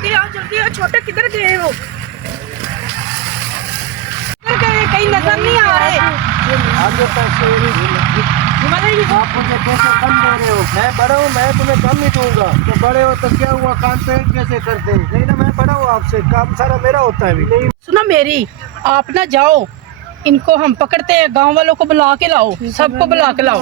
जल्दी आओ छोटे किधर गए हो? किधर गए? कहीं नजर नहीं आ रहे। आगे पैसे आप मुझे कैसे कम दे रहे हो? मैं बड़ा हूँ, मैं तुम्हें कम ही दूंगा। तो बड़े हो तो क्या हुआ, काम पे कैसे करते? नहीं ना, मैं बड़ा हूँ आपसे, काम सारा मेरा होता है। नहीं सुनो मेरी, आप ना जाओ, इनको हम पकड़ते हैं, गांव वालों को बुला के लाओ, सबको बुला के लाओ।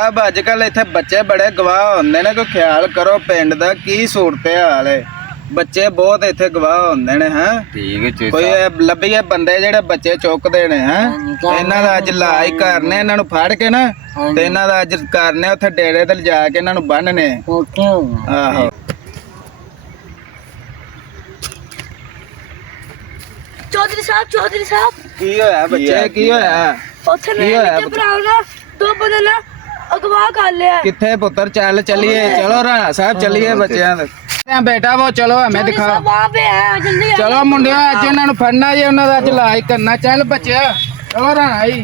अब अजकल इत्थे बच्चे बड़े गवाह होंदे ने, कोई ख्याल करो पिंड दा की सूरत हाल है। बच्चे बहुत इत्थे गवाह होंदे ने हैं। ठीक है, कोई ਲੱਭੀਏ ਬੰਦੇ ਜਿਹੜੇ ਬੱਚੇ ਚੁੱਕਦੇ ਨੇ हैं। ਇਹਨਾਂ ਦਾ ਅੱਜ ਇਲਾਜ ਕਰਨੇ, ਇਹਨਾਂ ਨੂੰ ਫੜ ਕੇ ਨਾ ਤੇ ਇਹਨਾਂ ਦਾ ਅੱਜ ਕਰਨੇ ਉੱਥੇ ਡੇਰੇ ਤੇ ਲਿਜਾ ਕੇ ਇਹਨਾਂ ਨੂੰ ਬੰਨਣੇ। ਆਹੋ चौधरी साहब ਕੀ ਹੋਇਆ ਬੱਚੇ, ਕੀ ਹੋਇਆ? ਉੱਥੇ ਮੇਰੇ ਭਰਾ ਨਾ ਦੋ ਬੰਦੇ ਨਾ ਅਗਵਾ ਕਰ ਲਿਆ। ਕਿੱਥੇ ਪੁੱਤਰ? ਚੱਲ ਚੱਲੀਏ, ਚਲੋ ਰਾਣਾ ਸਾਹਿਬ ਚੱਲੀਏ ਬੱਚਿਆਂ ਦੇ। बेटा वो चलो हमें दिखाओ। वहाँ पे है, जल्दी चलो मुंडिया अज इन्होंने फड़ना जी, उन्होंने अज इलाज करना। चल बच्चे चलो राणा जी।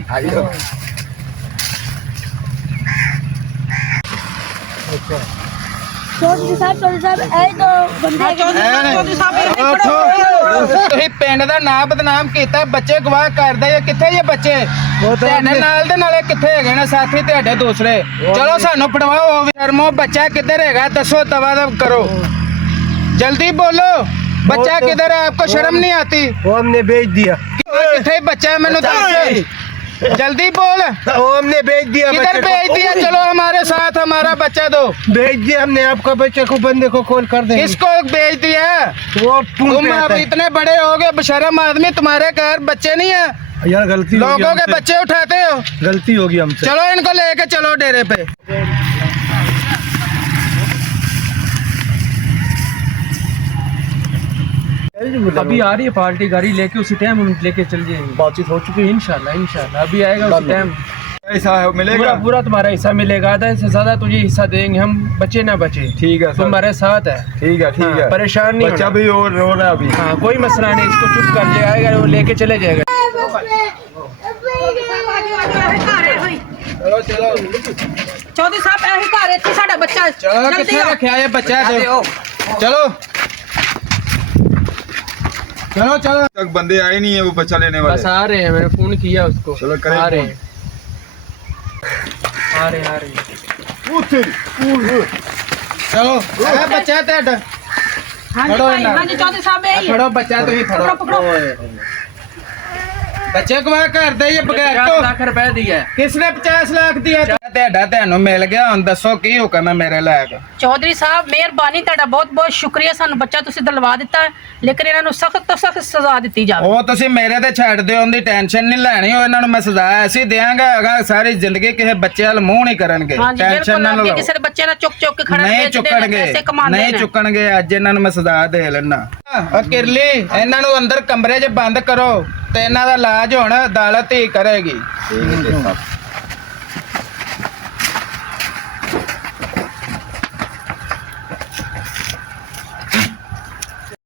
चौधरी साहब ऐ तो बंदे ਤੁਸੀਂ ਪਿੰਡ ਦਾ ਨਾਮ ਬਦਨਾਮ ਕੀਤਾ, ਬੱਚੇ ਗਵਾਹ ਕਰਦੇ ਆ। ਕਿੱਥੇ ਜੇ ਬੱਚੇ ਤੁਹਾਡੇ ਨਾਲ ਦੇ ਨਾਲੇ ਕਿੱਥੇ ਹੈਗੇ ਨੇ ਸਾਥੀ ਤੁਹਾਡੇ ਦੂਸਰੇ? ਚਲੋ ਸਾਨੂੰ ਫੜਵਾਓ। ਸ਼ਰਮੋ ਬੱਚਾ ਕਿੱਧਰ ਹੈਗਾ ਦੱਸੋ, ਦਵਾ ਦਵ ਕਰੋ, जल्दी बोलो। बच्चा किधर है? आपको शर्म नहीं आती? वो हमने बेच दिया। किथे बच्चा है? मैंने जल्दी बोल। वो हमने बेच दिया। किधर बेच दिया? चलो हमारे साथ, हमारा बच्चा दो। बेच दिया हमने आपका बच्चे को, बंदे को कॉल कर दे। किसको बेच दिया? वो तुम अब इतने बड़े हो गए, बेशर्म आदमी, तुम्हारे घर बच्चे नहीं है यार? गलती लोगों के बच्चे उठाते हो, गलती होगी हमसे। चलो इनको लेके चलो डेरे पे। अभी आ रही है पार्टी, गाड़ी लेके उसी टाइम हम लेके चल जाएंगे। बातचीत हो चुकी है। इंशाल्लाह अभी आएगा उसी टाइम। ऐसा मिलेगा पूरा तुम्हारा हिस्सा मिलेगा, आधा से ज्यादा तुझे हिस्सा देंगे हम, बचे ना बचे। ठीक है, तुम्हारे साथ है। ठीक है, ठीक है, परेशान नहीं बच्चा भी और रो रहा है अभी। हाँ कोई मसला नहीं, इसको चुप कर ले आएगा, वो लेके चले जाएगा। चलो चलो चौधरी साहब ऐ घर इत्थे साडा बच्चा। चलो किथे रखा है बच्चा? चलो चलो चलो तक बंदे आए नहीं है वो बच्चा लेने वाले। बस आ रहे हैं, मैंने फोन किया उसको। चलो करें, आ रहे हैं। चलो बच्चा तेरा हाँ जी भाई, हाँ जी चौधरी साहब यही है। फड़ो बच्चा, तुम फड़ो पकड़ो। बच्चे को कर दे ये बगैर 50 तो। लाख रुपए दिया। किसने 50 लाख दिया? तेरा तेनू मिल गया, हुन दसो की हुक्म है मेरे लायक? चौधरी साहब मेहरबानी, ਤੁਹਾਡਾ ਬਹੁਤ ਬਹੁਤ ਸ਼ੁਕਰੀਆ, ਸਾਨੂੰ ਬੱਚਾ ਤੁਸੀਂ ਦਿਲਵਾ ਦਿੱਤਾ, ਲੇਕਿਨ ਇਹਨਾਂ ਨੂੰ ਸਖਤ ਤੋਂ ਸਖਤ ਸਜ਼ਾ ਦਿੱਤੀ ਜਾਵੇ। ਉਹ ਤੁਸੀਂ ਮੇਰੇ ਤੇ ਛੱਡ ਦਿਓ, ਉਹਦੀ ਟੈਨਸ਼ਨ ਨਹੀਂ ਲੈਣੀ, ਉਹ ਇਹਨਾਂ ਨੂੰ ਮੈਂ ਸਜ਼ਾ ਐਸੀ ਦਿਆਂਗਾ ਅਗਾ ਸਾਰੀ ਜ਼ਿੰਦਗੀ ਕਿਸੇ ਬੱਚੇ ਵੱਲ ਮੂੰਹ ਨਹੀਂ ਕਰਨਗੇ। ਟੈਨਸ਼ਨ ਨਾ ਲਓ, ਕਿਸੇ ਦੇ ਬੱਚੇ ਨਾਲ ਚੁੱਕ ਚੁੱਕ ਕੇ ਖੜਨਗੇ, ਨਹੀਂ ਚੁੱਕਣਗੇ, ਨਹੀਂ ਚੁੱਕਣਗੇ। ਅੱਜ ਇਹਨਾਂ ਨੂੰ ਮੈਂ ਸਜ਼ਾ ਦੇ ਲੈਣਾ। ਕਿਰਲੀ ਇਹਨਾਂ ਨੂੰ ਅੰਦਰ ਕਮਰੇ 'ਚ ਬੰਦ ਕਰੋ ਤੇ ਇਹਨਾਂ ਦਾ ਇਲਾਜ ਹੁਣ ਅਦਾਲਤ ਹੀ ਕਰੇਗੀ।